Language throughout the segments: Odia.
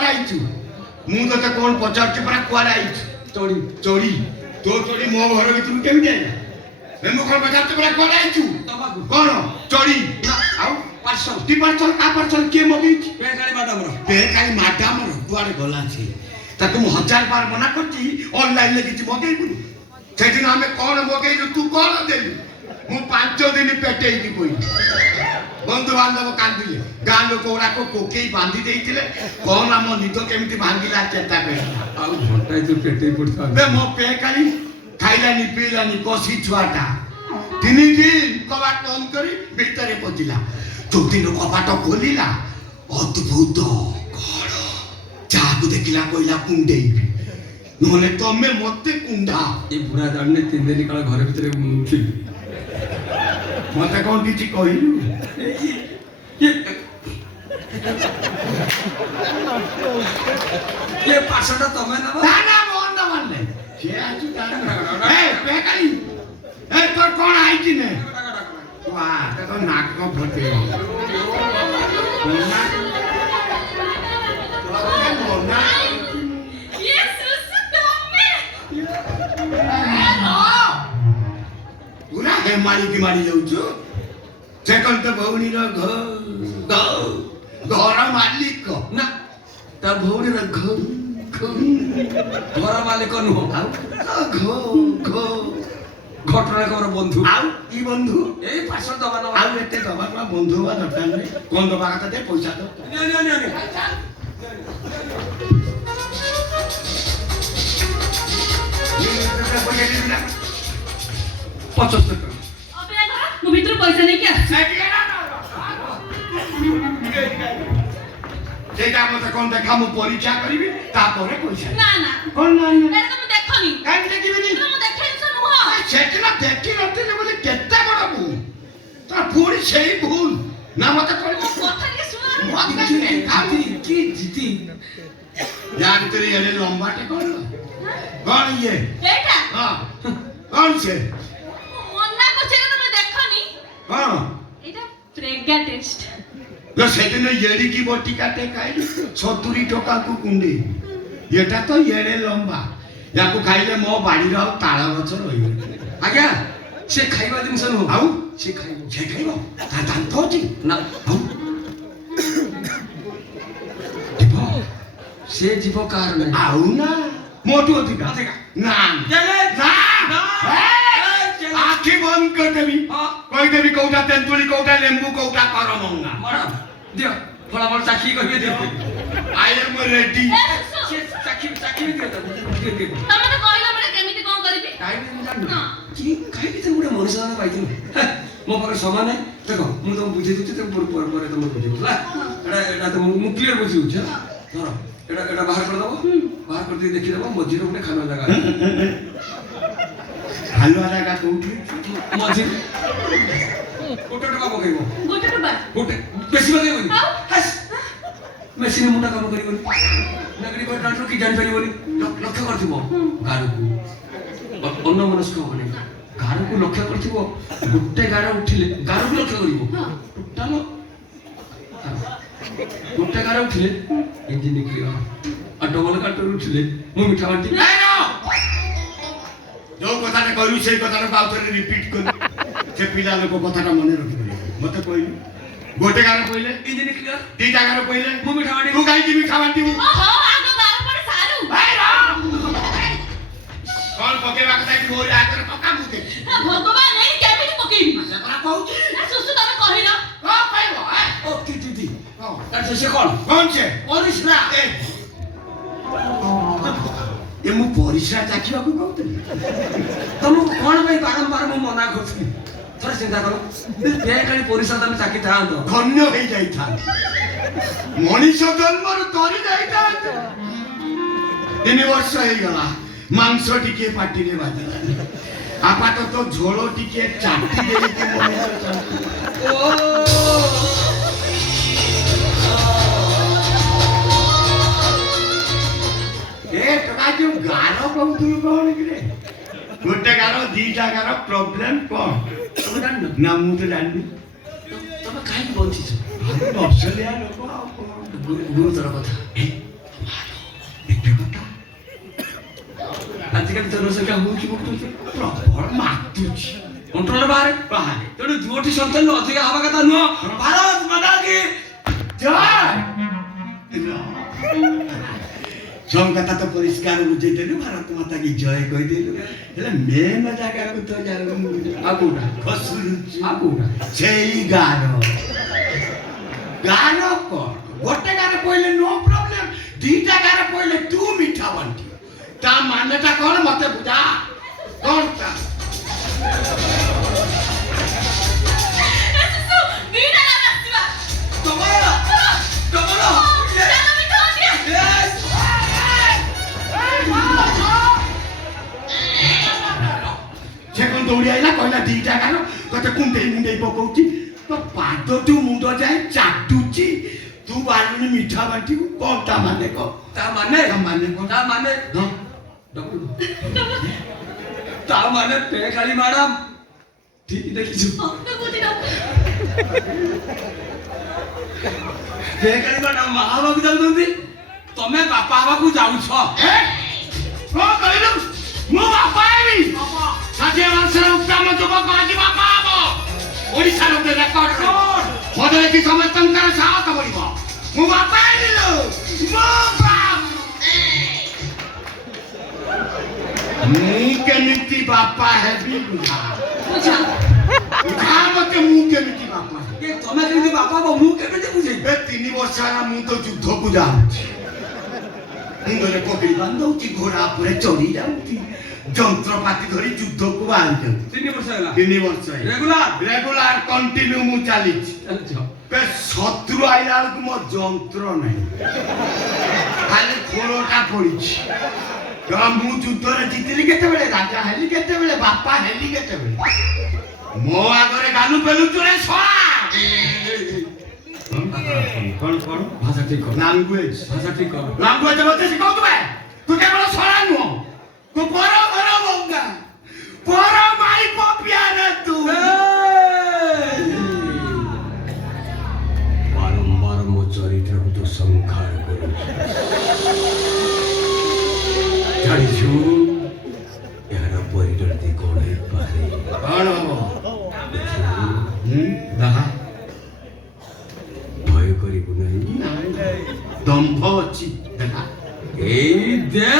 କୁଆଡେ ଆଇଛୁ ମୁଁ ତତେ କଣ ପଚାରୁଛି ପରା କୁଆଡେ ଆଇଛୁ ଚୋରି ଚୋରି ତୋ ଚୋରି ମୋ ଘର ଭିତରକୁ କେମିତି ଆଇଲା ମୁଁ କଣ ପଚାରୁଛି ପରା କୁଆଡେ ଆଇଛୁ ତମାକୁ କଣ ଚୋରି ଆଉ ପାର୍ସଲ ଟି ପାର୍ସଲ କା ପାର୍ସଲ କିଏ ମଗେଇଛି ବେକାରୀ ମ୍ୟାଡାମର ବେକାରୀ ମାଡାମର କୁଆଡେ ଗଲା ସେ ତାକୁ ମୁଁ 1000 ବାର ମନା କରିଛି ଅନଲାଇନରେ କିଛି ମଗେଇବୁନି ସେଦିନ ଆମେ କଣ ମଗେଇଲୁ ତୁ କଣ ଦେଲୁ ମୁଁ 5 ଦିନ ପେଟେଇକି ପଇଲି ବନ୍ଧୁବାନ୍ଧବ କାନ୍ଦିଲେ ଗାଁ ଲୋକ ଗୁଡାକ କୋକେଇ ବାନ୍ଧି ଦେଇଥିଲେ କଣ ଆମ ନିଦ କେମିତି ଭାଙ୍ଗିଲା ଚେତା ପେଟା ଆଉ ଘଣ୍ଟାଏ ତୁ ପେଟେଇ ପଡିଥା ମୋ ବେକାରୀ ଖାଇଲାନି ପିଇଲାନି କଷି ଛୁଆଟା 3 ଦିନ କବାଟ ବନ୍ଦ କରି ଭିତରେ ପଶିଲା ଯୋଉଦିନ କବାଟ ଖୋଲିଲା ଅଦ୍ଭୁତ କଣ ଯାହାକୁ ଦେଖିଲା କହିଲା କୁଣ୍ଡେଇବି ନହେଲେ ତମେ ମତେ କୁଣ୍ଡା ଏ ବୁଢା ଜାଣିନେ 3 ଦିନ କାଳ ଘର ଭିତରେ ଥିଲି ମତେ କଣ କିଛି କହିଲୁ ये पार्सलটা তমে না না না বন্ধ মানে সে আছু এই বেকারি এই তোর কোন আইছি নে বাহ তো নাক ফটে ପୁରା ହେମାଳିକି ମାରି ଯାଉଛୁ ସେ କଣ ତ ଭଉଣୀର ଘର ମାଲିକ ନା ତା ଭଉଣୀର ଘର ମାଲିକ ନୁହଁ ଘଟଣା କର ବନ୍ଧୁ ଆଉ କି ବନ୍ଧୁ ଏଇ ପାର୍ସଲ ଦବା ନା ଆଉ ଏତେ ଦବା ବନ୍ଧୁ ହବା ଦରକାର ନାହିଁ କଣ ଦବା କଥା ଦେ ପଇସା ଦେ ପଚସ୍ତରୀ ମୁଁ ଭିତରୁ ପଇସା ନେଇକି ଆସ ସେଇଟା ମତେ କଣ ଦେଖା ମୁଁ ପରୀକ୍ଷା କରିବି ତାପରେ ପଇସା ନା ନା କଣ ନାହିଁ ଏଟା ତ ମୁଁ ଦେଖନି କାହିଁକି ଦେଖିବିନି ମୁଁ ଦେଖେ ଜିନିଷ ନୁହଁ ସେଦିନ ଦେଖି ନଥିଲି ବୋଲି କେତେ ବଡ ଭୁଲ ତୋର ପୁଣି ସେଇ ଭୁଲ ନା ମତେ କହିବୁ କଥା ଟିକେ ଶୁଣ କି ଜିତି ୟା ଭିତରେ ଏଡେ ଲମ୍ବାଟେ କଣ ଇଏ ଏଇଟା ହଁ କଣ ସେ ମନା କରୁଛି ଏଟା ତମେ ଦେଖନି କଣ ଏଇଟା ପ୍ରେଗା ଟେଷ୍ଟ ସେଦିନ ଏଡିକି ବଟିକାଟେ ଖାଇଲି 70 ଟଙ୍କାକୁ କୁଣ୍ଡେଇ ଏଟା ତ ଏଡେ ଲମ୍ବା ୟାକୁ ଖାଇଲେ ମୋ ବାଡିର ଆଉ ତାଳ ଗଛ ରହିବ ଆଜ୍ଞା ସେ ଖାଇବା ଜିନିଷ ନୁହଁ ଆଉ ସେ ଖାଇବ ସେ ଖାଇବ ତା ଦାନ୍ତ ଅଛି ନା ଆଉ ଯିବ ସେ ଯିବ କାହାର ନାହିଁ ଆଉ ନା ମୋଟୁ ଅଧିକା ନା ଆଖି ବନ୍ଦ କରିଦେବି କହିଦେବି କୋଉଟା ତେନ୍ତୁଳି କୋଉଟା ଲେମ୍ବୁ କୋଉଟା କରମଙ୍ଗା ମ୍ୟାଡାମ ଦିଅ ଫଳାଫଳ ଚାଖି କହିବେ ଦିଅ ଆଇ ଏମ୍ ରେଡି ସେ ଚାଖି ବି ଦିଅ ତମେ ତ କହିଲ ମାନେ କେମିତି କଣ କରିବି କାହିଁକି ମୁଁ ଜାଣିନି କାହିଁକି ତ ଗୋଟେ ମଣିଷ ଜଣେ ପାଇଥିଲି ମୋ ପାଖରେ ସମୟ ନାହିଁ ଦେଖ ମୁଁ ତମକୁ ବୁଝେଇ ଦେଉଛି ପରେ ତମକୁ ବୁଝେଇବୁ ହେଲା ଏଇଟା ତ ମୁଁ କ୍ଲିୟର ବୁଝି ଦେଉଛି ଧର ଏଇଟା ବାହାର କରିଦେବ ବାହାର କରିଦେଇ ଦେଖିଦେବ ମଝିରେ ଗୋଟେ ଖାନା ଜାଗା ହାଲୁଆ ଜାଗା କୋଉଠି ମଝିରେ ଗୋଟେ ଟଙ୍କା ପକେଇବ ଗୋଟେ ବେଶୀ ପକେଇବନି ମେସିନ୍ ମୁଣ୍ଡା କାମ କରିବନି ନାଗରିକ ଡାକ୍ତର କି ଜାଣିପାରିବନି ଲକ୍ଷ୍ୟ କରିଥିବ ଗାରକୁ ଅନ୍ୟମନସ୍କ ହବନି ଗାରକୁ ଲକ୍ଷ୍ୟ କରିଥିବ ଗୋଟେ ଗାର ଉଠିଲେ ଗାରକୁ ଲକ୍ଷ୍ୟ କରିବ ଟୋଟାଲ ଗୋଟେ ଗାର ଉଠିଲେ ଇଞ୍ଜିନ କ୍ଲିୟର ଆଉ ଡବଲ ଗାର ଉଠିଲେ ମୁଁ ମିଠା ବାଣ୍ଟି ଯୋଉ କଥାଟା କହିଲୁ ସେଇ କଥାଟା ଆଉଥରେ ରିପିଟ୍ କଲି ସେ ପିଲା ଲୋକ କଥାଟା ମନେ ରଖିପାରିବେ ମତେ କହିଲୁ ଗୋଟେ ଗାର କହିଲେ ଇଞ୍ଜିନ କ୍ଲିୟର ଦିଟା ଗାର କହିଲେ ମୁଁ ମିଠା ବାଣ୍ଟି ତୁ କାହିଁକି ମିଠା ବାଣ୍ଟିବୁ କଣ ପକେଇବା କଥା କି ମୋର ଆଗରେ ପକା ମୁଁ ଦେଖି ଭଗବାନ ଏଇ କେମିତି ପକେଇବି ସେପରା କହୁଛି ସୁସୁ ତମେ କହିଲ କଣ କହିବ ଓ ଦିଦି ସେ କଣ କଣ ସେ ପରିସ୍ରା ଏ ମୁଁ ପରିସ୍ରା ଚାଖିବାକୁ କହୁଥିଲି ତମକୁ କଣ ପାଇଁ ବାରମ୍ବାର ମୁଁ ମନା କରୁଥିଲି ଥରେ ଚିନ୍ତା କର କାଲି ପରିସ୍ରା ତମେ ଚାଖିଥାନ୍ତ ଧନ୍ୟ ହେଇଯାଇଥାନ୍ତି ମଣିଷ ଜନ୍ମରୁ ତରି ଯାଇଥାନ୍ତି 3 ବର୍ଷ ହେଇଗଲା ମାଂସ ଟିକେ ପାଟିରେ ବାଜିଲାନି ଆପାତତ ଝୋଳ ଟିକେ ଚାଟି ଦେଇକି ମଣିଷ ଏ ଟକା ଯୋଉ ଗାର କହୁଥିଲୁ କଣ କିରେ ଗୋଟେ ଗାର ଦିଟା ଗାର ପ୍ରୋବ୍ଲେମ କଣ ତମେ ଜାଣିନ ନା ମୁଁ ତ ଜାଣିନି ତମେ କାହିଁକି ବଞ୍ଚିଛ ନକ୍ସଲିଆ ଲୋକ ଆଉ ଗୁରୁତର କଥା ଆଜିକାଲି ଜନସଂଖ୍ୟା ହଉଛି ବଢୁଛି ପ୍ରବଳ ମାତୁଛି କଣ୍ଟ୍ରୋଲ ବାହାରେ ବାହାରେ ତେଣୁ ଦୁଇଟି ସନ୍ତାନ ଅଧିକା ହବା କଥା ନୁହଁ ଭାରତ ମାତା କି ସବୁ କଥା ତ ପରିଷ୍କାର ବୁଝେଇଦେଲୁ ଭାରତ ମାତା କି ଜୟ କହିଦେଲୁ ହେଲେ ମେନ୍ ଜାଗାକୁ ତ ଯାଉନୁ ଆଉ କୋଉଟା ଖସୁରୁଛୁ ଆଉ କୋଉଟା ସେଇ ଗାର କଣ ଗୋଟେ ଗାର ପଇଲେ ନୋ ପ୍ରୋବ୍ଲେମ ଦିଟା ଗାର ପଇଲେ ତୁ ମିଠା ବାଣ୍ଟି ତା ମାନେଟା କଣ ମତେ ବୁଝା କଣ ତା ଦିଟା ଗାର ଆସିବା ତମର ତମର ଚାଲ ମିଠା ବାଣ୍ଟିଆ Yes! ସେ କଣ ଦୌଡ଼ି ଆଇଲା କହିଲା ଦିଟା ଗାର ତତେ କୁଣ୍ଡେଇ ମୁଣ୍ଡେଇ ପକଉଛି ତ ପାଦ ତୁ ମୁଣ୍ଡ ଯାଏ ଚାଟୁଛି ତୁ ବାଲୁଣି ମିଠା ବାଣ୍ଟିବୁ କଣ ତା ମାନେ କଣ ତା ମାନେ ତା ମାନେ କଣ ତା ମାନେ ହଁ ତା ମାନେ ପେକାଳି ମ୍ୟାଡାମ ଠିକ ଦେଖିଛୁ ପେକାଳି ମ୍ୟାଡାମ ମା ହବାକୁ ଯାଉଛନ୍ତି ତମେ ବାପା ହବାକୁ ଯାଉଛ କଣ କହିଲୁ ମୁଁ ବାପା ହେବି 60 ବର୍ଷର ଉତ୍ତମ ଯୁବକ ଆଜି ବାପା ହବ ଓଡ଼ିଶାର ଗୋଟେ ରେକର୍ଡ ମତେ ଦେଖି ସମସ୍ତଙ୍କର ସାହସ ବଢିବ ମୁଁ ବାପା ହେବି ମୁଁ କେମିତି ବାପା ହେବି ବୁଝା ମତେ ମୁଁ କେମିତି ବାପା ହେବି ତମେ କେମିତି ବାପା ହବ ମୁଁ କେମିତି ବୁଝେଇବି 3 ବର୍ଷ ହେଲା ମୁଁ ତ ଯୁଦ୍ଧକୁ ଯାଉଛି ମୁଣ୍ଡରେ ପକେଇ ବାନ୍ଧଉଛି ଘୋଡ଼ା ଉପରେ ଚଢି ଯାଉଛି ଯନ୍ତ୍ରପାତି ଧରି ଯୁଦ୍ଧକୁ ବାହାରି ଯାଉଛି 3 ବର୍ଷ ହେଲା 3 ବର୍ଷ ରେଗୁଲାର କଣ୍ଟିନ୍ୟୁ ମୁଁ ଚାଲିଛି ଶତ୍ରୁ ଆଇଲା ବେଳକୁ ମୋ ଯନ୍ତ୍ର ନାହିଁ ଖାଲି ଖୋଳଟା ପଡିଛି ମୁଁ ଯୁଦ୍ଧରେ ଜିତିଲି କେତେବେଳେ ରାଜା ହେଲି କେତେବେଳେ ବାପା ହେଲି କେତେବେଳେ ମୋ ଆଗରେ ଗାଲୁ ପେଲୁଛୁ ରେ ଶଳା କଣ ଭାଷା ଠିକ କର ଲାଙ୍ଗୁଏଜ ଭାଷା ଠିକ କର ଲାଙ୍ଗୁଏଜ ମତେ ଶିଖାଉଛୁ ବେ ତୁ କେବଳ ଶଳା ନୁହଁ ତୁ ପର ବଙ୍ଗା ପର ମାଇ ପପିଆ ରେ ତୁ ବାରମ୍ବାର ମୋ ଚରିତ୍ରକୁ ତୁ ସଂହାର କରୁଛୁ ଜାଣିଛୁ ଏହାର ପରିଣତି କଣ ହେଇପାରେ କଣ ହବ ଦାହା ଭୟ କରିବୁ ନାହିଁ ଦମ୍ଭ ଅଛି ଦେଖା এই দে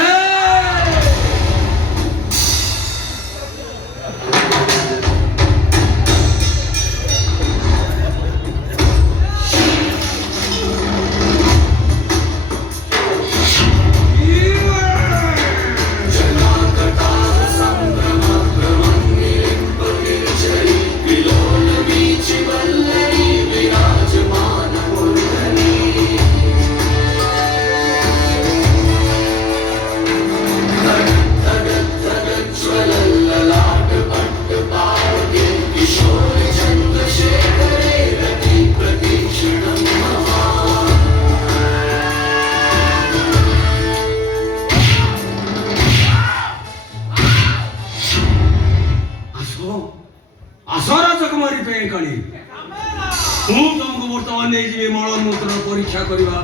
ମୁଁ ତମକୁ ବର୍ତ୍ତମାନ ନେଇଯିବି ମଳମୂତ୍ର ପରୀକ୍ଷା କରିବା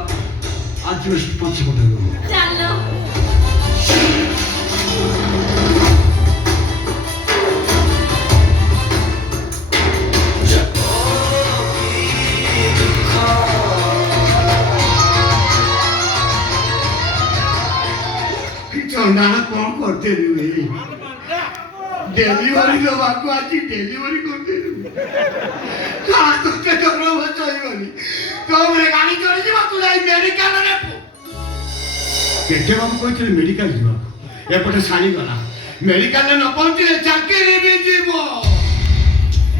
ଆଜବେଷ୍ଟ ପଛପଟେ ଚାଲ ଚଣ୍ଡାଳ କଣ କରିଦେଲୁ ଡେଲିଭରି ଦେବାକୁ ଆଜି ଡେଲିଭରି କରିଦେଲୁ ତୋତେ ଗର୍ବ ଚଳିବନି ତମେ ଗାଡ଼ି ଚଳିଯିବ ତୁ ଯାଇ ମେଡିକାଲରେ କେତେ ବାବୁ କହିଥିଲେ ମେଡିକାଲ ଯିବାକୁ ଏପଟେ ଶାଢ଼ୀ ଗଲା ମେଡିକାଲରେ ନ ପହଞ୍ଚିଲେ ଚାକିରି ବି ଯିବ